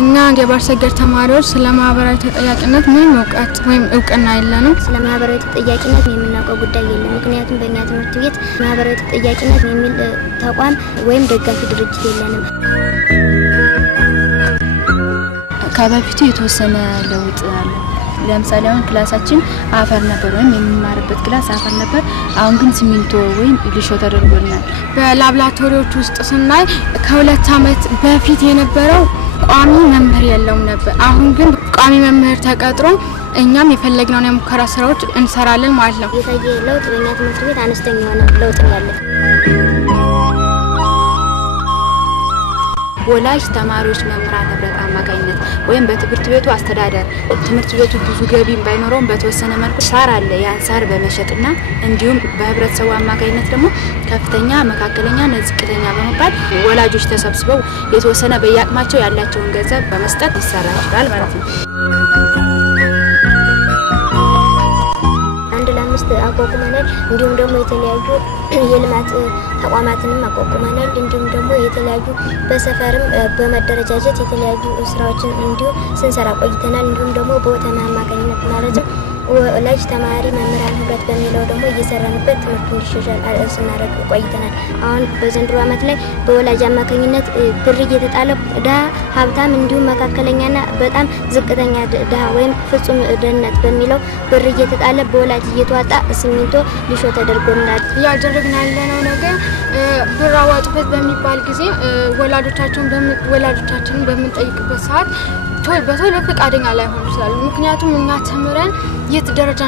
እኛ የባርሰገር ተማሪዎች ስለማህበራዊ ተጠያቂነት ምንም እውቀት ወይም እውቅና የለንም። ስለማህበራዊ ተጠያቂነት የምናውቀው ጉዳይ የለም። ምክንያቱም በእኛ ትምህርት ቤት ማህበራዊ ተጠያቂነት የሚል ተቋም ወይም ደጋፊ ድርጅት የለንም። ከበፊቱ የተወሰነ ለውጥ አለ። ለምሳሌ አሁን ክላሳችን አፈር ነበር ወይም የምንማርበት ክላስ አፈር ነበር። አሁን ግን ሲሚንቶ ወይም ሊሾ ተደርጎልናል። በላብራቶሪዎች ውስጥ ስናይ ከ2 አመት በፊት የነበረው ቋሚ መምህር የለውም ነበር። አሁን ግን ቋሚ መምህር ተቀጥሮ እኛም የፈለግነውን የሙከራ ስራዎች እንሰራለን ማለት ነው። የታየ ለውጥ በእኛ ትምህርት ቤት አነስተኛ የሆነ ለውጥ ነው ያለው። ወላጅ ተማሪዎች መምህራን ህብረት አማካኝነት ወይም በትምህርት ቤቱ አስተዳደር ትምህርት ቤቱ ብዙ ገቢም ባይኖርም በተወሰነ መልኩ ሳር አለ ያን ሳር በመሸጥና እንዲሁም በህብረተሰቡ አማካኝነት ደግሞ ከፍተኛ መካከለኛና ዝቅተኛ በመባል ወላጆች ተሰብስበው የተወሰነ በያቅማቸው ያላቸውን ገንዘብ በመስጠት ይሰራል ማለት ነው። አቋቁመናል። እንዲሁም ደግሞ የተለያዩ የልማት ተቋማትንም አቋቁመናል። እንዲሁም ደግሞ የተለያዩ በሰፈርም በመደረጃጀት የተለያዩ ስራዎችን እንዲሁ ስንሰራ ቆይተናል። እንዲሁም ደግሞ በወተና አማካኝነት ማለትም ወላጅ ተማሪ መምህራን ህብረት በሚለው ደግሞ እየሰራንበት ትምህርቱን እንዲሻሻል ስናደርግ ቆይተናል። አሁን በዘንድሮ አመት ላይ በወላጅ አማካኝነት ብር እየተጣለ ዳ ሀብታም እንዲሁም መካከለኛና በጣም ዝቅተኛ ዳ ወይም ፍጹም ደህንነት በሚለው ብር እየተጣለ በወላጅ እየተዋጣ ሲሚንቶ ሊሾ ተደርጎልናል። ያደረግን ያለነው ነገር ብር አዋጡበት በሚባል ጊዜ ወላጆቻችንን በምንጠይቅበት ሰዓት በቶሎ ፈቃደኛ ላይሆኑ ይችላሉ። ምክንያቱም እኛ ተምረን የት ደረጃ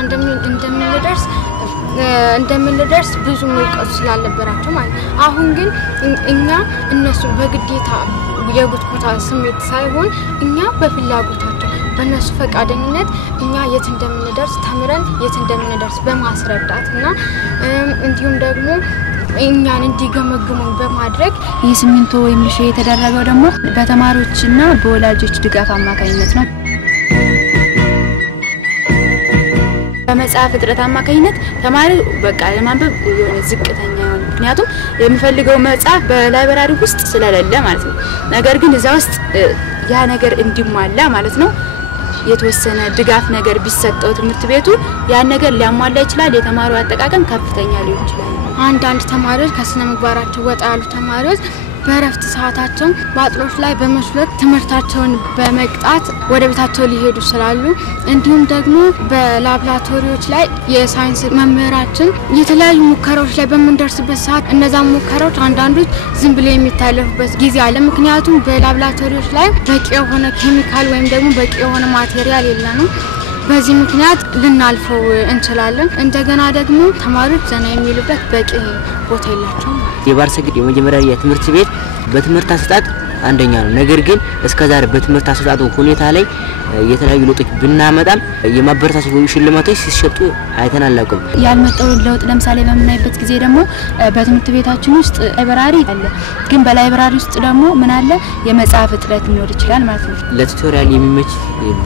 እንደምንደርስ ብዙ እውቀት ስላልነበራቸው ማለት ነው። አሁን ግን እኛ እነሱ በግዴታ የጉትጉታ ስሜት ሳይሆን እኛ በፍላጎታቸው በእነሱ ፈቃደኝነት እኛ የት እንደምንደርስ ተምረን የት እንደምንደርስ በማስረዳትና እንዲሁም ደግሞ እኛን እንዲገመግሙ በማድረግ የሲሚንቶ ወይም ሊሾ የተደረገው ደግሞ በተማሪዎችና በወላጆች ድጋፍ አማካኝነት ነው። በመጽሐፍ እጥረት አማካኝነት ተማሪው በቃ ለማንበብ የሆነ ዝቅተኛ ነው። ምክንያቱም የሚፈልገው መጽሐፍ በላይብራሪ ውስጥ ስለሌለ ማለት ነው። ነገር ግን እዛ ውስጥ ያ ነገር እንዲሟላ ማለት ነው የተወሰነ ድጋፍ ነገር ቢሰጠው ትምህርት ቤቱ ያን ነገር ሊያሟላ ይችላል። የተማሪው አጠቃቀም ከፍተኛ ሊሆን ይችላል። አንዳንድ ተማሪዎች ከስነ ምግባራቸው ወጣ ያሉ ተማሪዎች በረፍት ሰዓታቸው ባጥሮች ላይ በመስለት ትምህርታቸውን በመቅጣት ወደ ቤታቸው ሊሄዱ ይችላሉ። እንዲሁም ደግሞ በላብራቶሪዎች ላይ የሳይንስ መምህራችን የተለያዩ ሙከራዎች ላይ በመንደርስበት ሰዓት እነዛ ሙከራዎች አንዳንዶች ዝም ብለው የሚታለፉበት ጊዜ አለ። ምክንያቱም በላብራቶሪዎች ላይ በቂ የሆነ ኬሚካል ወይም ደግሞ በቂ የሆነ ማቴሪያል የለንም። በዚህ ምክንያት ልናልፈው እንችላለን። እንደገና ደግሞ ተማሪዎች ዘና የሚሉበት በቂ ቦታ የላቸውም። የባርሰገር የመጀመሪያ የትምህርት ቤት በትምህርት አሰጣጥ አንደኛ ነው። ነገር ግን እስከዛሬ በትምህርት አሰጣጡ ሁኔታ ላይ የተለያዩ ለውጦች ብናመጣም የማበረታቻ ሽልማቶች ሲሰጡ አይተናልኩም። ያልመጣው ለውጥ ለምሳሌ በመናይበት ጊዜ ደግሞ በትምህርት ቤታችን ውስጥ ላይብራሪ አለ። ግን በላይብራሪ ውስጥ ደግሞ ምን አለ የመጽሐፍ እጥረት ሊኖር ይችላል ማለት ነው። ለቱቶሪያል የሚመች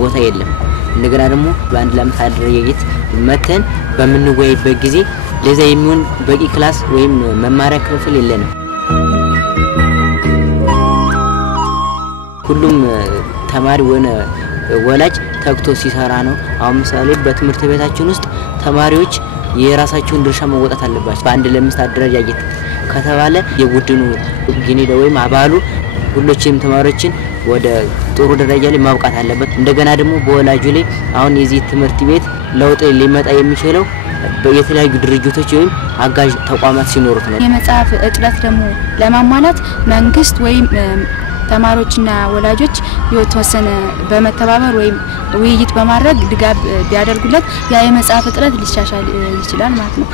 ቦታ የለም። እንደገና ደግሞ በአንድ ለአመት አደረጃጀት መተን በምንወያይበት ጊዜ ለዛ የሚሆን በቂ ክላስ ወይም መማሪያ ክፍል የለንም። ሁሉም ተማሪ ወላጅ ተግቶ ሲሰራ ነው። አሁን ምሳሌ በትምህርት ቤታችን ውስጥ ተማሪዎች የራሳቸውን ድርሻ መወጣት አለባቸው። በአንድ ለአምስት አደረጃጀት ከተባለ የቡድኑ ግኒዳ ወይም አባሉ ሁሉም ተማሪዎችን ወደ ጥሩ ደረጃ ላይ ማብቃት አለበት። እንደገና ደግሞ በወላጁ ላይ አሁን የዚህ ትምህርት ቤት ለውጥ ሊመጣ የሚችለው በየተለያዩ ድርጅቶች ወይም አጋዥ ተቋማት ሲኖሩት ነው። የመጽሐፍ እጥረት ደግሞ ለማሟላት መንግስት ወይም ተማሪዎችና ወላጆች የተወሰነ በመተባበር ወይም ውይይት በማድረግ ድጋፍ ቢያደርጉለት ያ የመጽሐፍ እጥረት ሊሻሻል ይችላል ማለት ነው።